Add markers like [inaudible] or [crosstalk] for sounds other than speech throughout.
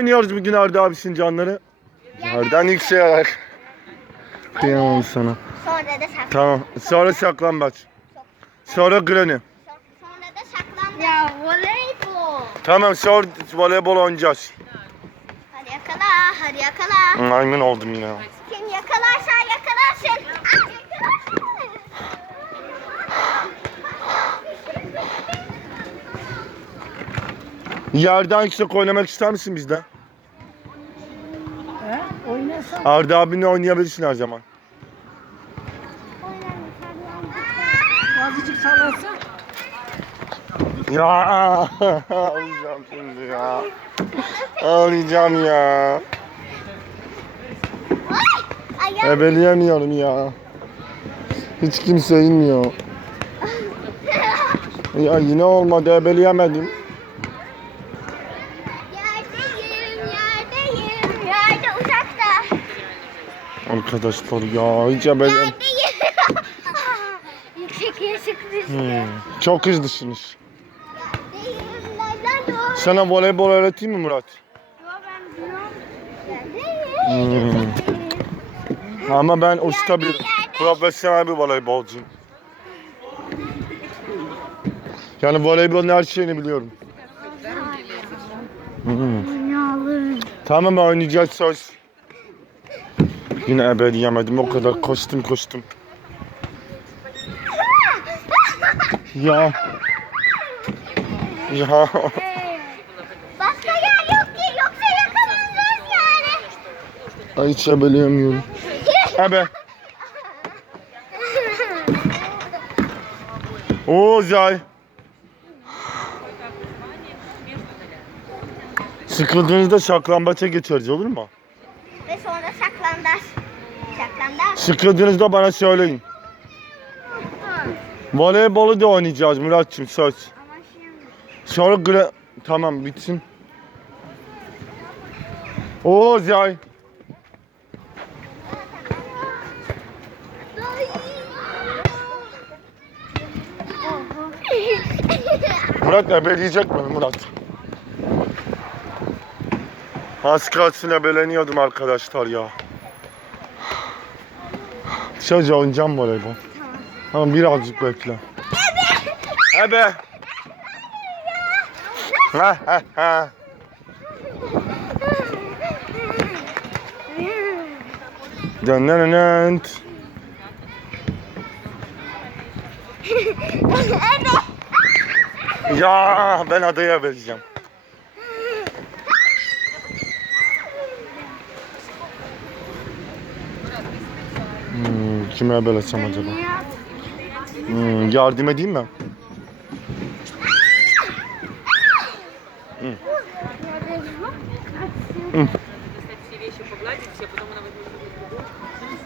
Oynuyoruz bugün Arda abisinin canları. Nereden yükselerek. Kıyamam sana. Sonra da saklan. Tamam. Sonra saklambaç. Sonra granny. Sonra da saklan. Ya voleybol. Tamam sonra voleybol oynayacağız. Hadi yakala, hadi yakala. Maymun oldum yine. Kim yakalarsa yakalarsın. Ah, yakalarsın. Yerden yüksek oynamak ister misin bizde? He? Oynasam. Arda abinle oynayabilirsin her zaman. Azıcık sallarsa. Ya [laughs] ağlayacağım şimdi ya. Ağlayacağım ya. Ebeleyemiyorum ya. Hiç kimse inmiyor. [laughs] Ya yine olmadı ebeleyemedim. Arkadaşlar ya hiç. Yerdeyim. [laughs] Yüksek. Hmm, Çok hızlısınız. Sana voleybol öğreteyim mi Murat? Ben. Hmm. Ama ben usta bir profesyonel bir voleybolcuyum. Yani voleybolun her şeyini biliyorum. Hmm. Tamam oynayacağız söz. Yine ebeleyemedim o kadar koştum koştum. Ya. Ya. Başka yer yok ki yoksa yakalanacağız yani. Ay hiç ebeleyemiyorum. Ebe. Oo Zay. Sıkıldığınızda saklambaça geçeriz olur mu? Ve sonra saklandaş. Saklandaş. Sıkıldığınızda bana söyleyin. Voleybolu da oynayacağız Muratçım söz. Sonra gra... Tamam bitsin. Oo Zay. Murat ebeleyecek mi Murat? Az kalsın ebeleniyordum arkadaşlar ya. Dışarıca oynayacağım voleybol. Tamam birazcık bekle. Ebe. Ha ha ha. Dönenent. [laughs] Ya ben adaya vereceğim. Kime haber açsam acaba? Hmm, yardım edeyim mi? Hmm.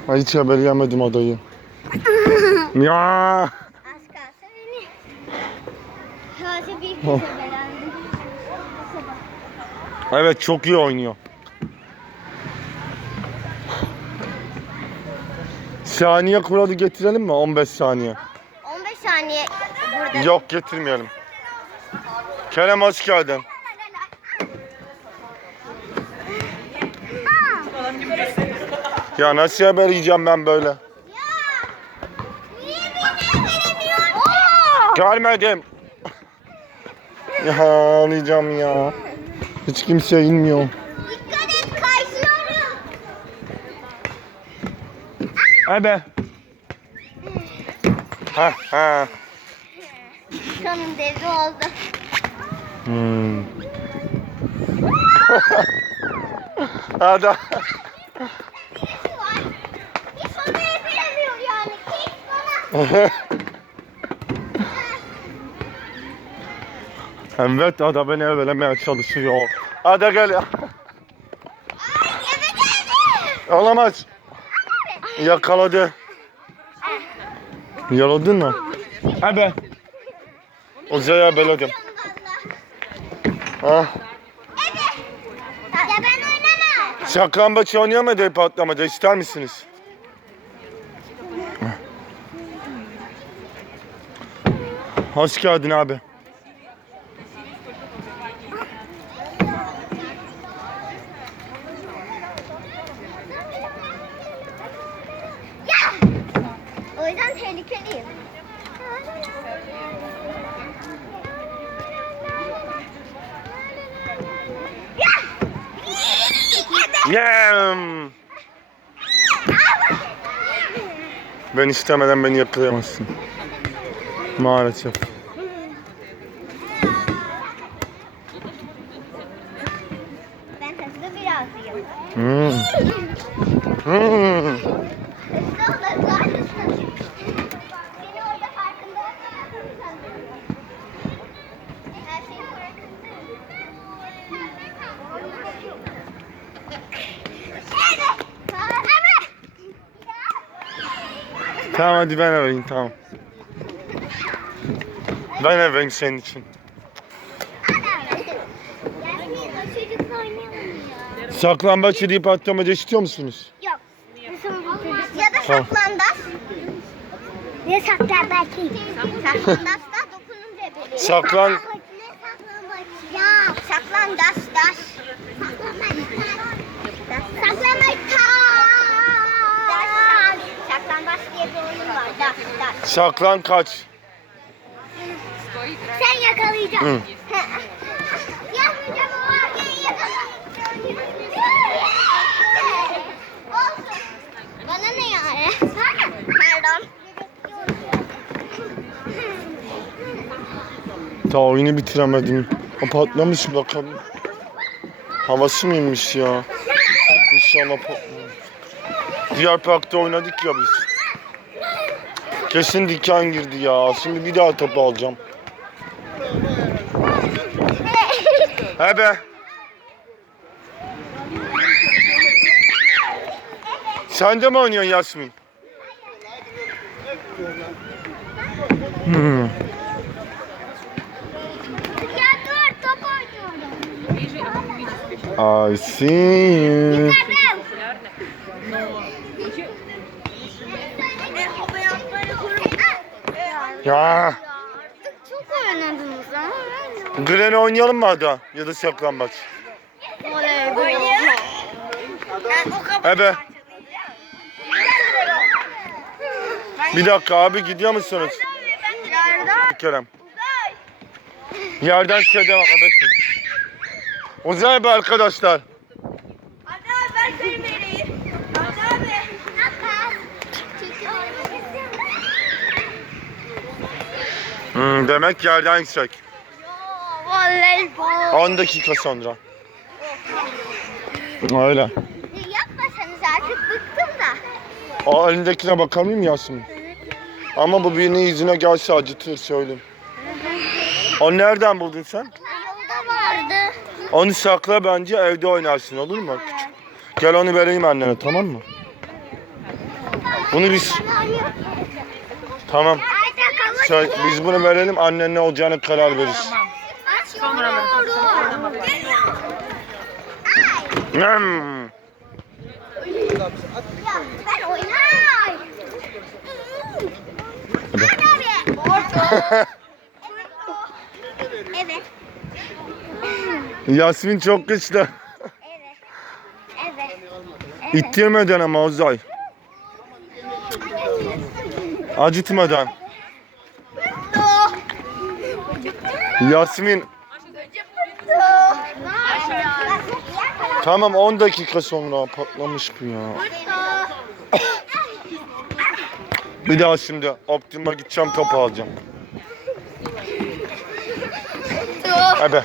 Ay hiç haber yemedim adayı. [laughs] ya. Oh. evet çok iyi oynuyor. Saniye kuralı getirelim mi? 15 saniye. 15 saniye burada. Yok getirmeyelim. Kerem hoş geldin. Ya nasıl haber yiyeceğim ben böyle? Gelmedim. [laughs] Ya ağlayacağım ya. Hiç kimse inmiyor. Ebe. Ha ha. Kanın devri oldu. Hmm. [laughs] Var. Hiç onu [laughs] ebelemiyor yani. Hiç bana. evet ada beni evlemeye çalışıyor. Ada gel. Ay ebeledim. Olamaz. Yakaladı. Yaladın mı? Ebe. Uzaya beladım. Ha. Ya ben oynamam. Saklambaç oynayamadı patlamada ister misiniz? Hoş geldin abi. Yem. Ben istemeden beni yakalayamazsın. Maalesef. Ben hızlı birazcıyım. Hmm. Hmm. Hızlı hızlı hızlı. Beni orada farkında Her şeyi bırakın. Evet. Evet. Tamam hadi ben eveyim tamam. Ben eveyim senin için. Saklambaç yediği patlamaca istiyor musunuz? Yok. Ya da Tamam. saklandaç. Ne saklandaç değil. Saklandaç da dokununca böyle. Saklan- Ne saklambaç ya? Saklandaç daş. Saklanmaç taş. Saklanmaç taş. Saklandaç diye bir oyun var. Daş daş. Saklan kaç. Sen yakalayacaksın. Hı. Yapmayacağım ama seni yakalayacağım. Olsun. Bana ne yani? Pardon. Ta oyunu bitiremedim. O patlamış bakalım. Havası mıymış ya? İnşallah patlamış. Diğer parkta oynadık ya biz. Kesin diken girdi ya. Şimdi bir daha topu alacağım. He be. Sen de mi oynuyorsun Yasmin? Hmm. I see you. Ya. Artık çok oynadınız ama. Gren oynayalım mı hadi? Ya da saklambaç. Oynayalım. Ebe. Bir dakika abi gidiyor musunuz? Kerem. Yerden size devam edesin. Uzay be arkadaşlar. Hmm, demek yerden yüksek. Voleybol. 10 dakika sonra. Öyle. Yapmasanız artık bıktım da. O elindekine bakabilir miyim Yasemin? Ama bu birinin yüzüne gelse acıtır söyleyeyim. O nereden buldun sen? Yolda vardı. Onu sakla bence evde oynarsın olur mu? Küçük. Gel onu vereyim annene tamam mı? Bunu biz tamam. Söyle, biz bunu verelim annen ne olacağını karar verir. Sonra. Hmm. Ben. Hadi. Orta. Evet. Yasmin çok güçlü. Evet. Evet. Evet. İttirmeden ama Ozay. Acıtmadan. Yasmin tamam 10 dakika sonra patlamış bu ya. Bir daha şimdi Optim'a gideceğim topu alacağım. Hadi. Ya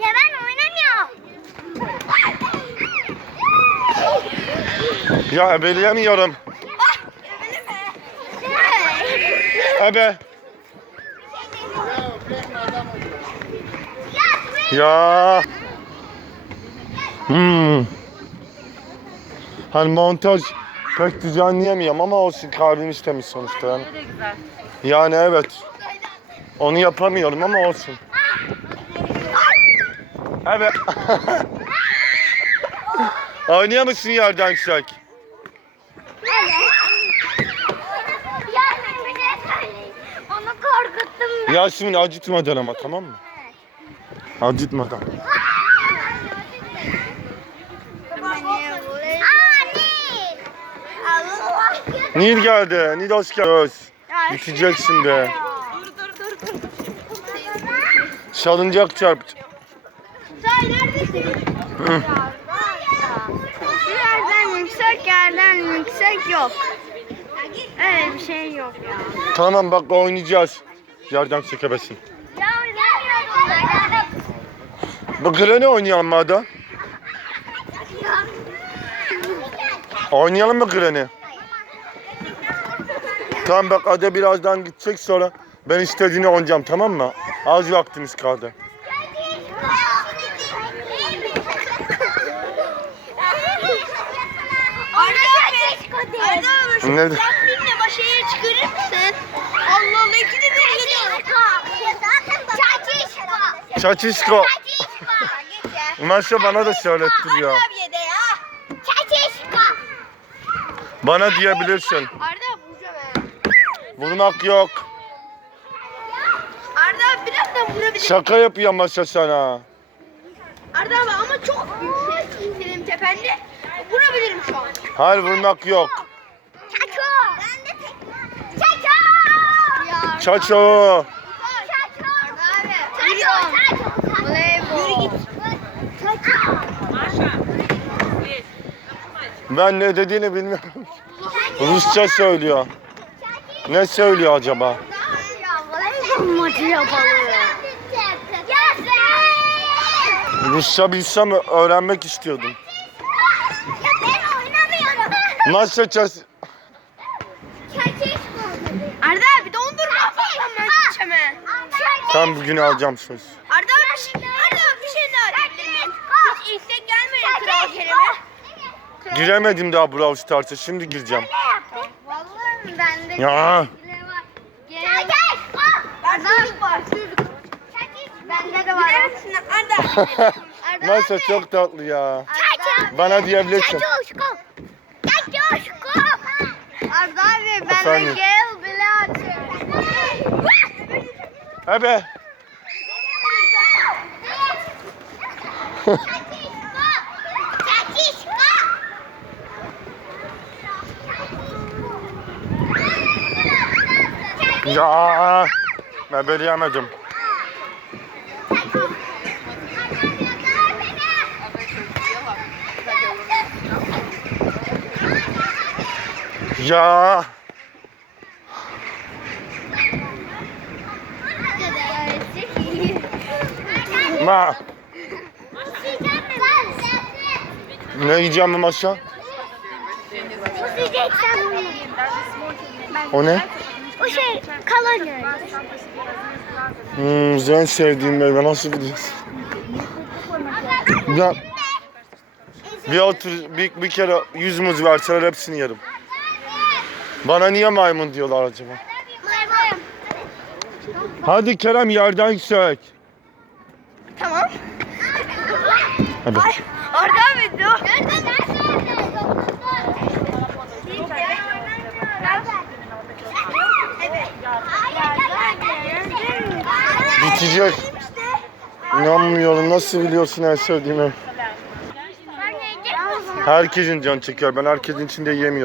ben oynamıyorum. Ya ebeleyemiyorum. Ebe. Ya. Hmm. Hani montaj pek düzenleyemiyorum ama olsun kalbim istemiş sonuçta yani. Ne de güzel. Yani evet. Onu yapamıyorum ama olsun. Evet. [laughs] Oynuyor musun yerden yüksek? Ya ben bir söyleyeyim. Onu korkuttum ben. Yasemin acıtmadan ama tamam mı? Acıtmadan. Nil geldi. Nil hoş geldin. Bitecek şimdi. Dur dur dur dur. Salıncak çarp. Say neredesin? Bir yerden yüksek yerden yüksek yok. Öyle bir şey yok ya. Tamam bak oynayacağız. Yerden çekebesin. Ya oynamıyorum. Bu kreni oynayalım mı Ada? Oynayalım mı kreni? Tamam bak Ada birazdan gidecek sonra ben istediğini oynayacağım tamam mı? Az vaktimiz kaldı. Ne? Benimle başaya çıkarır mısın? Allah Allah iki de bir geliyor. Çaçişko. Çaçişko. Maşa bana da söylettir ya. abiye de ya. Bana diyebilirsin. Arda vuracağım. Vurmak yok. Arda biraz da vurabilir. Şaka yapıyor Maşa sana. Arda abi ama çok yüksek senin tepende. Vurabilirim şu an. Hayır vurmak yok. Çaço. Ben de tek. Çaço. Çaço. Ben ne dediğini bilmiyorum. Rusça söylüyor. Ne söylüyor acaba? Voleybol maçı yapalım. Rusça bilsem öğrenmek istiyordum. Nasıl ças... Arda abi dondurma falan ben içeme. Tam bugün alacağım söz. Arda abi bir şey, Arda abi bir şey daha diyebilir miyim? Hiç ilkten gelmedi Kral Kerim'e. Giremedim daha Brawl Stars'a. Şimdi gireceğim. Vallahi bende Ya. Arda var. Bende de var. Arda. Nasıl çok tatlı ya. Çaço. Bana diyebilirsin. Çaçoşko. Çaçoşko. Arda abi ben Efendim? de gel bile açıyorum. Ebe. Ya. Ben böyle yemedim. Ya. Ma. Ne yiyeceğim mi maşa? O ne? O şey kalori. Hmm, en sevdiğim meyve nasıl biliyorsun? Ya, bir otur bir, bir kere yüz muz verseler hepsini yerim. Bana niye maymun diyorlar acaba? Hadi Kerem yerden yüksek. Tamam. Hadi. Arda abi dur. Bitecek. İnanmıyorum nasıl biliyorsun en sevdiğimi? Herkesin can çekiyor. Ben herkesin içinde yemiyorum.